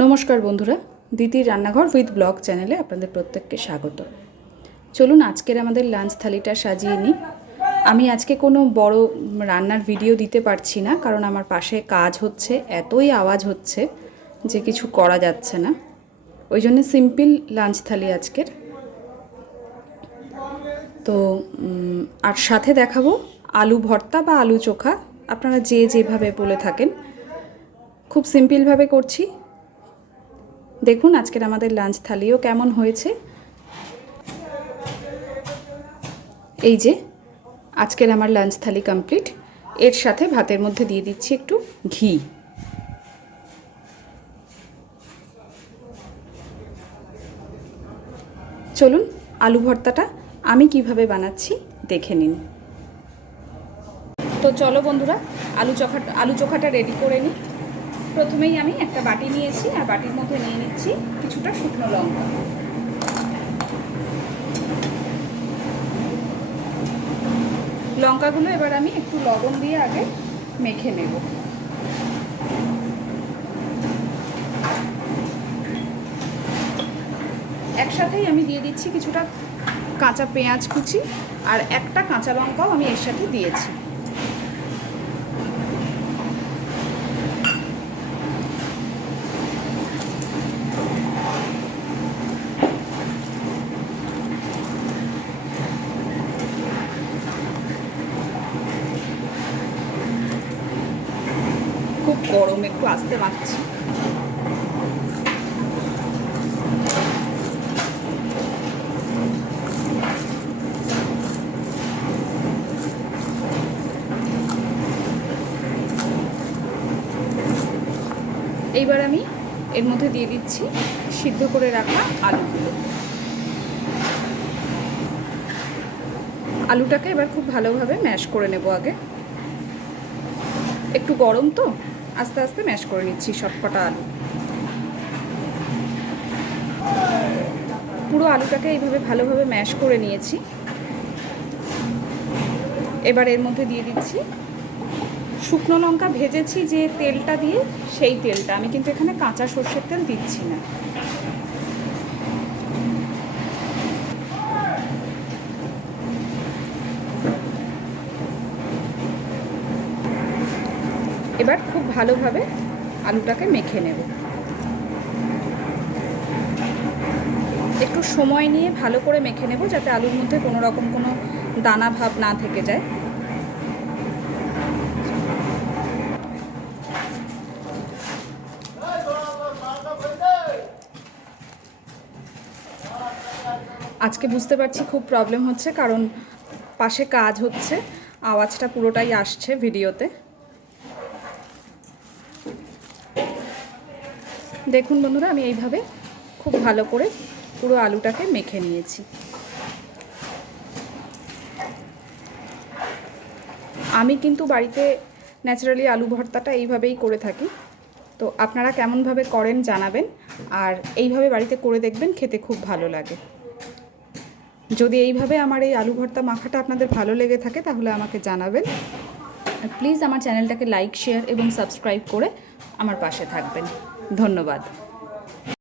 নমস্কার বন্ধুরা, দিদির রান্নাঘর উইথ ব্লগ চ্যানেলে আপনাদের প্রত্যেককে স্বাগত। চলুন আজকের আমাদের লাঞ্চ থালিটা সাজিয়ে নিই। আমি আজকে কোনো বড় রান্নার ভিডিও দিতে পারছি না, কারণ আমার পাশে কাজ হচ্ছে, এতই আওয়াজ হচ্ছে যে কিছু করা যাচ্ছে না। ওই জন্য সিম্পল লাঞ্চ থালি আজকের। তো আর সাথে দেখাবো আলু ভর্তা বা আলু চোখা, আপনারা যেভাবে বলে থাকেন। খুব সিম্পলভাবে করছি। দেখুন আজকের আমাদের লাঞ্চ থালিও কেমন হয়েছে। এই যে আজকের আমার লাঞ্চ থালি কমপ্লিট। এর সাথে ভাতের মধ্যে দিয়ে দিচ্ছি একটু ঘি। চলুন আলু ভর্তাটা আমি কিভাবে বানাচ্ছি দেখে নিন। তো চলো বন্ধুরা, আলু চোখাটা রেডি করে নিই। প্রথমেই আমি একটা বাটি নিয়েছি, আর বাটির মধ্যে নিয়ে নিচ্ছি কিছুটা শুকনো লঙ্কা। লঙ্কাগুলো এবার আমি একটু লবণ দিয়ে আগে মেখে নেব। একসাথেই আমি দিয়ে দিচ্ছি কিছুটা কাঁচা পেঁয়াজ কুচি, আর একটা কাঁচা লঙ্কাও আমি এর সাথে দিয়েছি। খুব গরম, একটু আস্তে মাখছি। এইবার আমি এর মধ্যে দিয়ে দিচ্ছি সিদ্ধ করে রাখা আলুগুলো। আলুটাকে এবার খুব ভালোভাবে ম্যাশ করে নেব। আগে একটু গরম তো, আস্তে আস্তে ম্যাশ করে নিচ্ছি সবকটা আলু। পুরো আলুটাকে এইভাবে ভালোভাবে ম্যাশ করে নিয়েছি। এবার এর মধ্যে দিয়ে দিচ্ছি শুকনো লঙ্কা ভেজেছি যে তেলটা দিয়ে, সেই তেলটা। আমি কিন্তু এখানে কাঁচা সর্ষের তেল দিচ্ছি না। এবার খুব ভালোভাবে আলুটাকে মেখে নেব। একটু সময় নিয়ে ভালো করে মেখে নেব, যাতে আলুর মধ্যে কোনো রকম কোনো দানা ভাব না থেকে যায়। আজকে বুঝতে পারছি খুব প্রবলেম হচ্ছে, কারণ পাশে কাজ হচ্ছে, আওয়াজটা পুরোটাই আসছে ভিডিওতে। দেখুন বন্ধুরা, আমি এইভাবে খুব ভালো করে পুরো আলুটাকে মেখে নিয়েছি। আমি কিন্তু বাড়িতে ন্যাচারালি আলু ভর্তাটা এইভাবেই করে থাকি। তো আপনারা কেমনভাবে করেন জানাবেন, আর এইভাবে বাড়িতে করে দেখবেন, খেতে খুব ভালো লাগে। যদি এইভাবে আমার এই আলু ভর্তা মাখাটা আপনাদের ভালো লেগে থাকে তাহলে আমাকে জানাবেন। আর প্লিজ আমার চ্যানেলটাকে লাইক, শেয়ার এবং সাবস্ক্রাইব করে আমার পাশে থাকবেন। ধন্যবাদ।